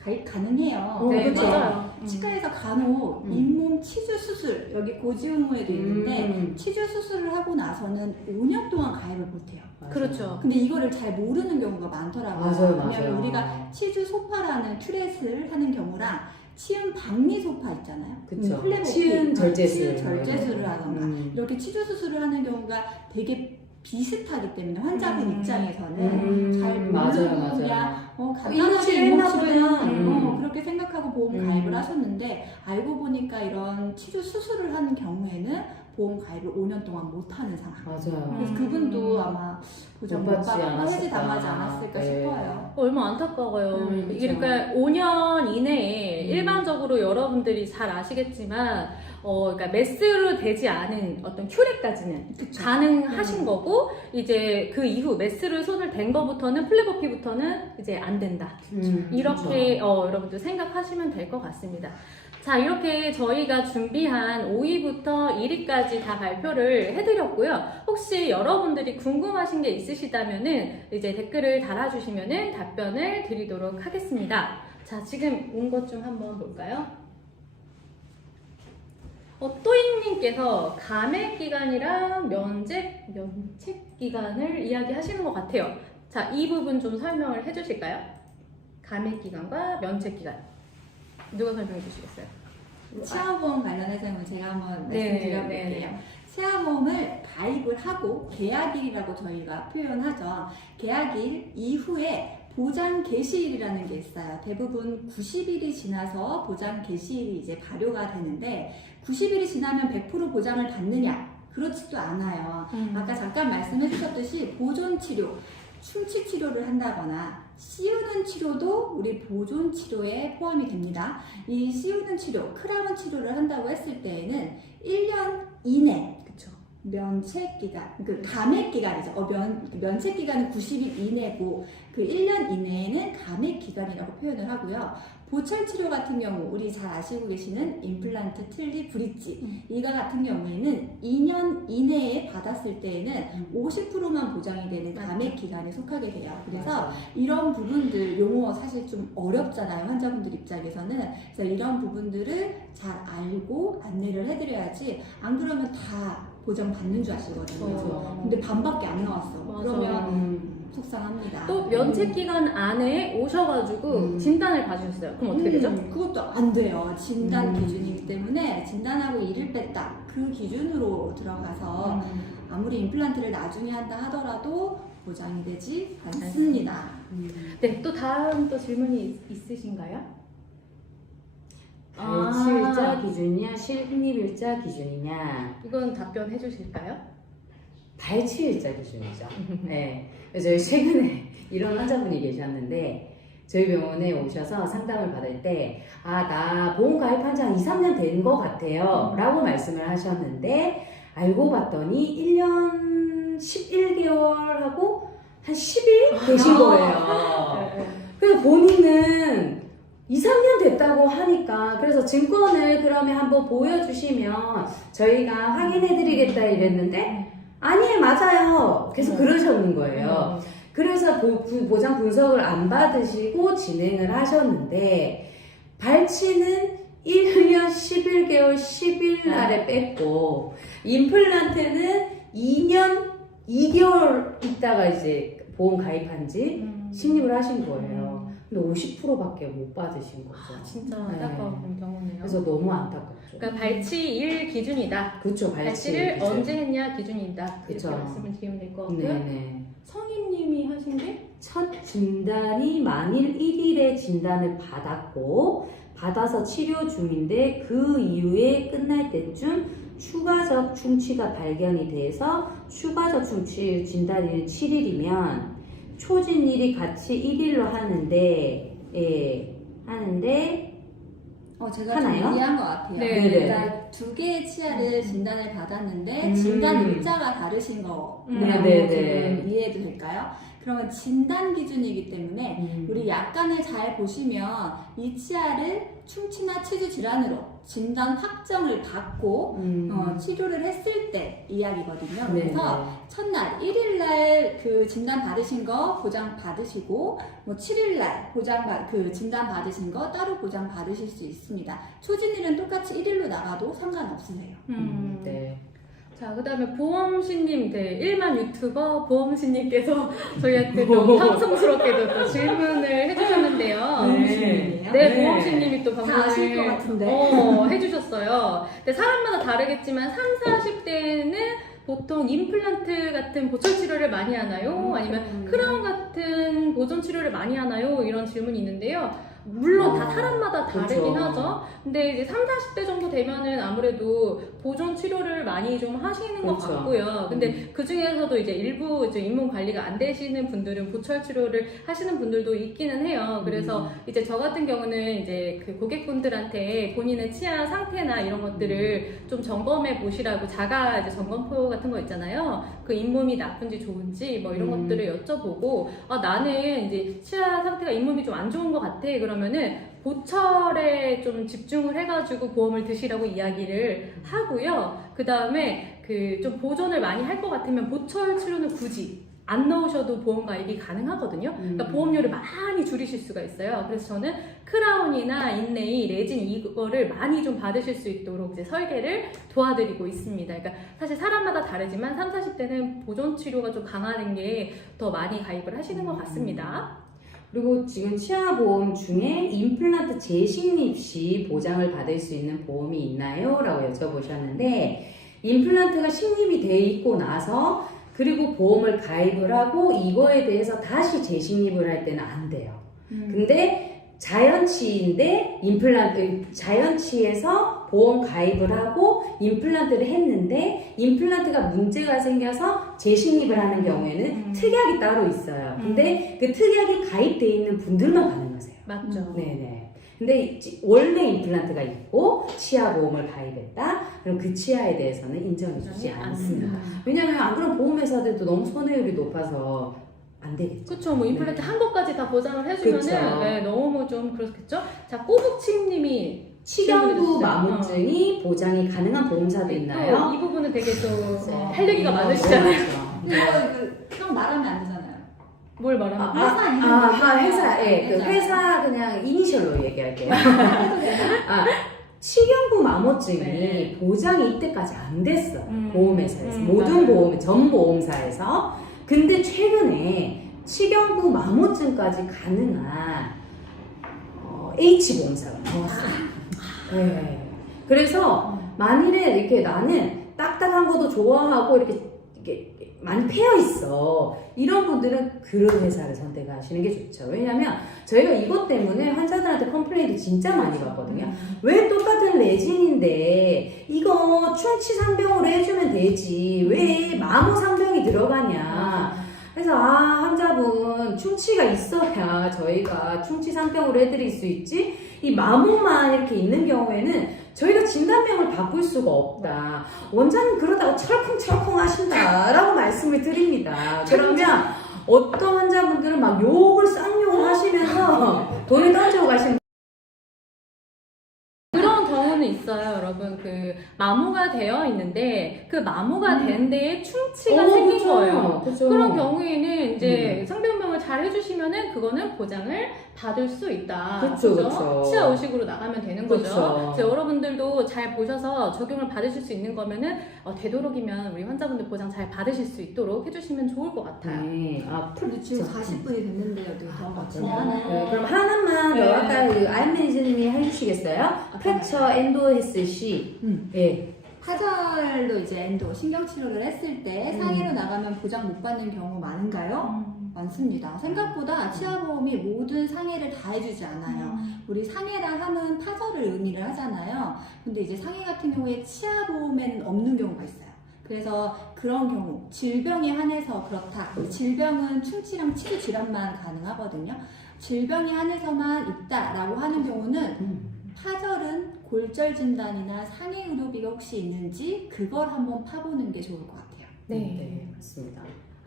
가입 가능해요. 네, 그치? 맞아요. 치과에서 간혹 잇몸 치주 수술 여기 고지 의무에도 있는데 치주 수술을 하고 나서는 5년 동안 가입을 못해요. 그렇죠. 근데 이거를 잘 모르는 경우가 많더라고요. 맞아요. 왜냐면 우리가 치주 소파라는 튜렛을 하는 경우랑 치은 박리 소파 있잖아요. 그쵸. 플레보피, 치은 절제술. 치은 절제술을 하던가 이렇게 치주 수술을 하는 경우가 되게 비슷하기 때문에 환자분 입장에서는 잘 모르고 그냥 간단하게 잇몸치료는 그렇게 생각하고 보험 가입을 하셨는데 알고 보니까 이런 치주 수술을 하는 경우에는 보험 가입을 5년 동안 못하는 상황. 맞아요. 그래서 그분도 아마 보장 못 받지 받고 해지 않았을까. 당하지 않았을까 네. 싶어요. 얼마나 안타까워요. 이게 그쵸. 그러니까 5년 이내에 일반적으로 여러분들이 잘 아시겠지만 그러니까 메스로 되지 않은 어떤 큐렉까지는 가능하신 거고 이제 그 이후 메스를 손을 댄 거부터는 플레버피부터는 이제 안 된다. 이렇게 여러분들 생각하시면 될 것 같습니다. 자, 이렇게 저희가 준비한 5위부터 1위까지 다 발표를 해드렸고요. 혹시 여러분들이 궁금하신 게 있으시다면은 이제 댓글을 달아주시면은 답변을 드리도록 하겠습니다. 자, 지금 온 것 좀 한번 볼까요? 또잉님께서 감액 기간이랑 면책 기간을 이야기하시는 것 같아요. 자, 이 부분 좀 설명을 해주실까요? 감액 기간과 면책 기간. 누가 설명해 주시겠어요? 치아보험 관련해서는 제가 한번 네, 말씀드려볼게요. 치아보험을 가입을 하고 계약일이라고 저희가 표현하죠. 계약일 이후에 보장 개시일이라는 게 있어요. 대부분 90일이 지나서 보장 개시일이 이제 발효가 되는데 90일이 지나면 100% 보장을 받느냐? 그렇지도 않아요. 아까 잠깐 말씀해 주셨듯이 보존 치료, 충치 치료를 한다거나 씌우는 치료도 우리 보존 치료에 포함이 됩니다. 이 씌우는 치료, 크라운 치료를 한다고 했을 때에는 1년 이내 면책 기간, 그 감액 기간이죠. 면책 기간은 90일 이내고 그 1년 이내에는 감액 기간이라고 표현을 하고요. 보철 치료 같은 경우 우리 잘 아시고 계시는 임플란트, 틀니, 브릿지 이거 같은 경우에는 2년 이내에 받았을 때에는 50%만 보장이 되는 감액 기간에 속하게 돼요. 그래서 이런 부분들 용어 사실 좀 어렵잖아요. 환자분들 입장에서는. 그래서 이런 부분들을 잘 알고 안내를 해드려야지 안 그러면 다 보장 받는 줄 아시거든요. 근데 반밖에 안 나왔어. 그러면 속상합니다. 또 면책 기간 안에 오셔가지고 진단을 봐주셨어요. 그럼 어떻게 되죠? 그것도 안 돼요. 진단 기준이기 때문에 진단하고 일을 뺐다. 그 기준으로 들어가서 아무리 임플란트를 나중에 한다 하더라도 보장이 되지 않습니다. 네, 또 다음 또 질문이 있으신가요? 발치일자 기준이냐 실행일자 기준이냐. 이건 답변해 주실까요? 발치일자 기준이죠. 네. 그래서 최근에 이런 환자분이 계셨는데 저희 병원에 오셔서 상담을 받을 때, 나 보험 가입한 지 한 2, 3년 된 것 같아요. 라고 말씀을 하셨는데, 알고 봤더니 1년 11개월하고 한 10일 되신 거예요. 네. 그래서 본인은 2, 3년 됐다고 하니까, 그래서 증권을 그러면 한번 보여주시면 저희가 확인해드리겠다 이랬는데, 아니에요, 맞아요. 계속 그러셨는 거예요. 그래서 보장 분석을 안 받으시고 진행을 하셨는데, 발치는 1년 11개월 10일 날에 뺐고, 임플란트는 2년 2개월 있다가 이제 보험 가입한지 신입을 하신 거예요. 근데 50%밖에 못 받으신 거죠. 진짜 네. 안타까운 경우네요. 그래서 너무 안타깝죠. 그러니까 발치일 기준이다. 그쵸, 발치를 기준. 언제 했냐 기준이다. 이렇게 그쵸. 말씀을 드리면 될 것 같고요. 네네. 성인님이 하신 게 첫 진단이 만일 1일에 진단을 받아서 치료 중인데 그 이후에 끝날 때쯤 추가적 충치가 발견이 돼서 추가적 충치 진단일이 7일이면 초진일이 같이 1일로 하는데 제가 하나요? 좀 이해한 것 같아요. 네. 그러니까 두 개의 치아를 진단을 받았는데 진단 일자가 다르신 거 네네네. 지금 이해해도 될까요? 그러면 진단 기준이기 때문에 우리 약관을 잘 보시면 이 치아를 충치나 치주 질환으로 진단 확정을 받고 치료를 했을 때 이야기거든요. 그래서 첫날 1일날 그 진단 받으신 거 보장 받으시고 뭐 7일날 그 진단 받으신 거 따로 보장 받으실 수 있습니다. 초진일은 똑같이 1일로 나가도 상관없으세요. 네. 자, 그 다음에 보험신님, 일만 유튜버 보험신님께서 저희한테 또 방송스럽게도 또 질문을 해주셨는데요. 보험신님이에요? 네, 보험신님이 또 다 아실 것 같은데. 해주셨어요. 근데 사람마다 다르겠지만 30, 40대는 보통 임플란트 같은 보철 치료를 많이 하나요? 아니면 크라운 같은 보존 치료를 많이 하나요? 이런 질문이 있는데요. 물론 다 사람마다 다르긴 그렇죠. 하죠. 근데 이제 30, 40대 정도 되면은 아무래도 보존 치료를 많이 좀 하시는 것 그렇죠. 같고요. 근데 그 중에서도 이제 일부 이제 잇몸 관리가 안 되시는 분들은 보철 치료를 하시는 분들도 있기는 해요. 그래서 이제 저 같은 경우는 이제 그 고객분들한테 본인의 치아 상태나 이런 것들을 좀 점검해 보시라고 자가 이제 점검표 같은 거 있잖아요. 그 잇몸이 나쁜지 좋은지 뭐 이런 것들을 여쭤보고, 나는 이제 치아 상태가 잇몸이 좀 안 좋은 것 같아. 그러면은 보철에 좀 집중을 해가지고 보험을 드시라고 이야기를 하고요. 그 다음에 그 좀 보존을 많이 할 것 같으면 보철 치료는 굳이 안 넣으셔도 보험 가입이 가능하거든요. 그러니까 보험료를 많이 줄이실 수가 있어요. 그래서 저는 크라운이나 인레이, 레진 이거를 많이 좀 받으실 수 있도록 이제 설계를 도와드리고 있습니다. 그러니까 사실 사람마다 다르지만 30, 40대는 보존 치료가 좀 강화된 게 더 많이 가입을 하시는 것 같습니다. 그리고 지금 치아보험 중에 임플란트 재식립 시 보장을 받을 수 있는 보험이 있나요? 라고 여쭤보셨는데, 임플란트가 식립이 돼 있고 나서 그리고 보험을 가입을 하고 이거에 대해서 다시 재식립을 할 때는 안 돼요. 근데 자연치인데 자연치에서 보험 가입을 하고 임플란트를 했는데 임플란트가 문제가 생겨서 재식립을 하는 경우에는 특약이 따로 있어요. 근데 그 특약이 가입되어 있는 분들만 가능하세요. 맞죠? 네네. 근데 원래 임플란트가 있고 치아 보험을 가입했다? 그럼 그 치아에 대해서는 인정해주지 않습니다. 왜냐하면 안 그러면 보험회사들도 너무 손해율이 높아서 안 되겠죠. 그쵸, 뭐 임플란트 한 것까지 다 보장을 해주면은 그쵸. 네, 너무 좀 그렇겠죠. 자, 꼬북침님이 치경부 마모증이 보장이 가능한 보험사도 있나요? 또 이 부분은 되게 또 네. 할 얘기가 많으시잖아요. 근데 이거 형 말하면 안 되잖아요. 뭘 말하면 회사, 예, 그 회사 그냥 이니셜로 얘기할게요. 치경부 마모증이 네. 보장이 이때까지 안 됐어. 보험회사에서. 모든 보험, 전 보험사에서. 근데 최근에 치경부 마모증까지 가능한 H보험사가 나왔어요. 네. 그래서 만일에 이렇게 나는 딱딱한 것도 좋아하고 이렇게 많이 패여 있어. 이런 분들은 그런 회사를 선택하시는 게 좋죠. 왜냐면 저희가 이것 때문에 환자들한테 컴플레인도 진짜 많이 받거든요. 왜 똑같은 레진인데 이거 충치 상병으로 해주면 되지. 왜 마모 상병이 들어가냐. 그래서 환자분 충치가 있어야 저희가 충치 상병으로 해드릴 수 있지, 이 마모만 이렇게 있는 경우에는 저희가 진단명을 바꿀 수가 없다. 원장님 그러다가 철컹철컹 하신다라고 말씀을 드립니다. 그러면 어떤 환자분들은 막 욕을 쌍욕을 하시면서 돈을 던지고 가시는 그런 경우는 있어요, 여러분. 그 마모가 되어 있는데 그 마모가 된 데에 충치가 생긴 그쵸. 거예요. 그쵸. 그런 경우에는 이제 상병명을 잘 해주시면은 그거는 보장을 받을 수 있다. 그쵸, 그죠? 그쵸. 치아 의식으로 나가면 되는 거죠. 그쵸. 그래서 여러분들도 잘 보셔서 적용을 받으실 수 있는 거면은 되도록이면 우리 환자분들 보장 잘 받으실 수 있도록 해주시면 좋을 것 같아요. 네. 근데 지금 40분이 됐는데요. 더 진행하나요? 네, 그럼 하나만 더 네. 아까 그 아임 매니저님이 해주시겠어요? 프랙처 엔도헤스 씨. 예. 파절로 이제 엔도 신경치료를 했을 때 상해로 나가면 보장 못 받는 경우 많은가요? 많습니다. 생각보다 치아보험이 모든 상해를 다 해주지 않아요. 우리 상해라 함은 파절을 의미를 하잖아요. 근데 이제 상해 같은 경우에 치아보험에는 없는 경우가 있어요. 그래서 그런 경우, 질병에 한해서 그렇다. 질병은 충치랑 치주 질환만 가능하거든요. 질병에 한해서만 있다라고 하는 경우는 파절은 골절 진단이나 상해 의료비가 혹시 있는지 그걸 한번 파보는 게 좋을 것 같아요. 네. 맞습니다.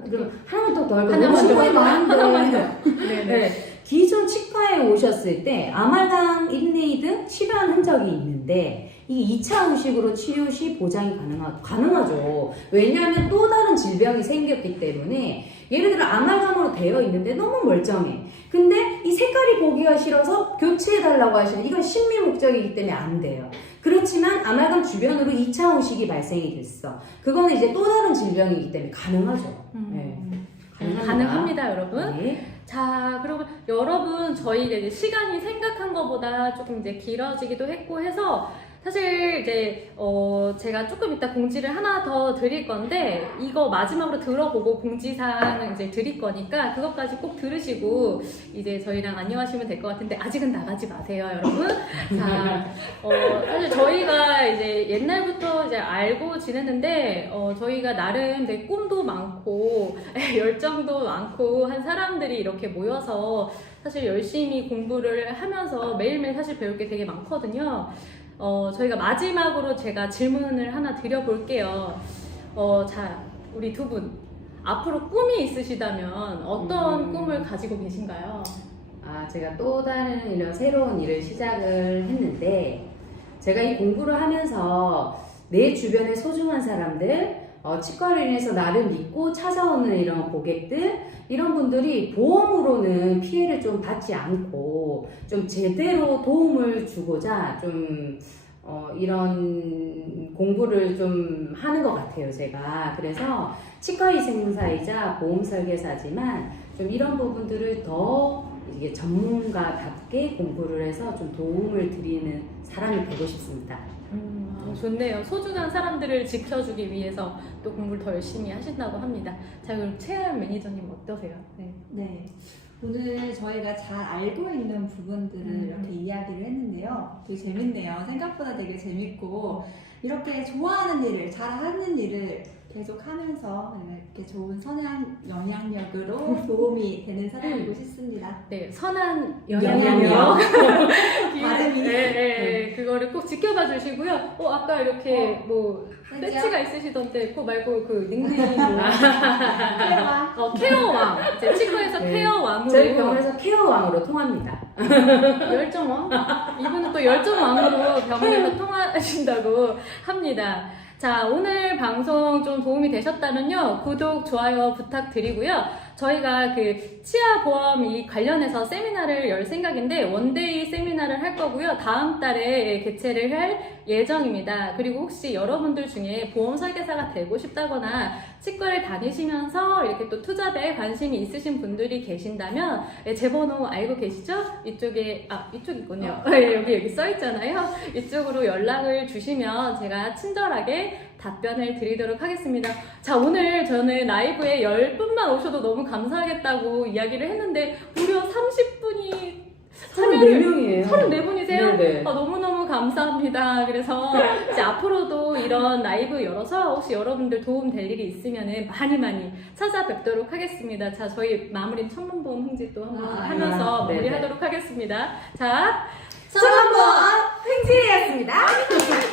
그럼 하나만 더 할까요? 하나만 너무 더. 질문이 많은데. 네네. 네. 기존 치과에 오셨을 때 아말감 인레이드 치료한 흔적이 있는데 이게 2차 의식으로 치료 시 보장이 가능하죠. 왜냐하면 또 다른 질병이 생겼기 때문에 예를 들어 아말감으로 되어 있는데 너무 멀쩡해. 근데 이 색깔이 보기가 싫어서 교체해달라고 하시는 이건 심리 목적이기 때문에 안 돼요. 그렇지만 아말감 주변으로 2차 의식이 발생이 됐어. 그거는 이제 또 다른 질병이기 때문에 가능하죠. 네. 가능합니다, 여러분. 네. 자, 그리고 여러분, 저희가 이제 시간이 생각한 것보다 조금 이제 길어지기도 했고 해서 사실 이제 제가 조금 이따 공지를 하나 더 드릴 건데 이거 마지막으로 들어보고 공지사항을 이제 드릴 거니까 그것까지 꼭 들으시고 이제 저희랑 안녕하시면 될 것 같은데 아직은 나가지 마세요, 여러분. 자, 사실 저희가 이제 옛날부터 이제 알고 지냈는데 저희가 나름 되게 꿈도 많고 열정도 많고 한 사람들이 이렇게 모여서 사실 열심히 공부를 하면서 매일매일 사실 배울 게 되게 많거든요. 저희가 마지막으로 제가 질문을 하나 드려볼게요. 자, 우리 두 분. 앞으로 꿈이 있으시다면 어떤 꿈을 가지고 계신가요? 제가 또 다른 이런 새로운 일을 시작을 했는데 제가 이 공부를 하면서 내 주변의 소중한 사람들, 치과를 인해서 나를 믿고 찾아오는 이런 고객들, 이런 분들이 보험으로는 피해를 좀 받지 않고 좀 제대로 도움을 주고자 좀 이런 공부를 좀 하는 것 같아요, 제가. 그래서 치과의생사이자 보험 설계사지만 좀 이런 부분들을 더 이게 전문가답게 공부를 해서 좀 도움을 드리는 사람이 되고 싶습니다. 좋네요. 소중한 사람들을 지켜주기 위해서 또 공부를 더 열심히 하신다고 합니다. 자, 그럼 최하연 매니저님 어떠세요? 네. 오늘 저희가 잘 알고 있는 부분들을 이렇게 이야기를 했는데요. 되게 재밌네요. 생각보다 되게 재밌고 이렇게 좋아하는 일을, 잘하는 일을 계속 하면서 이렇게 좋은 선한 영향력으로 도움이 되는 사람이고 싶습니다. 네, 선한 영향력. 발음이. 네, 그거를 꼭 지켜봐 주시고요. 아까 이렇게 뭐 배지가 있으시던데 그거 말고 그 닉네임으로 케어왕. 제 치과에서 네. 케어왕으로 저희 병원에서 케어왕으로 통합니다. 열정왕? 이분은 또 열정왕으로 병원에서 통하신다고 합니다. 자, 오늘 방송 좀 도움이 되셨다면요, 구독, 좋아요 부탁드리고요. 저희가 그 치아 보험이 관련해서 세미나를 열 생각인데 원데이 세미나를 할 거고요. 다음 달에 개최를 할 예정입니다. 그리고 혹시 여러분들 중에 보험 설계사가 되고 싶다거나 치과를 다니시면서 이렇게 또 투잡에 관심이 있으신 분들이 계신다면 제 번호 알고 계시죠? 이쪽에 이쪽 있군요. 여기 써 있잖아요. 이쪽으로 연락을 주시면 제가 친절하게 답변을 드리도록 하겠습니다. 자, 오늘 저는 라이브에 10분만 오셔도 너무 감사하겠다고 이야기를 했는데 무려 30분이 참여를 34명이에요. 34분이세요? 네네. 너무너무 감사합니다. 그래서 이제 앞으로도 이런 라이브 열어서 혹시 여러분들 도움 될 일이 있으면은 많이 찾아뵙도록 하겠습니다. 자, 저희 마무리 천문보험 행지 또 한번 하면서 네네. 마무리하도록 하겠습니다. 자, 천만보험 횡질이었습니다.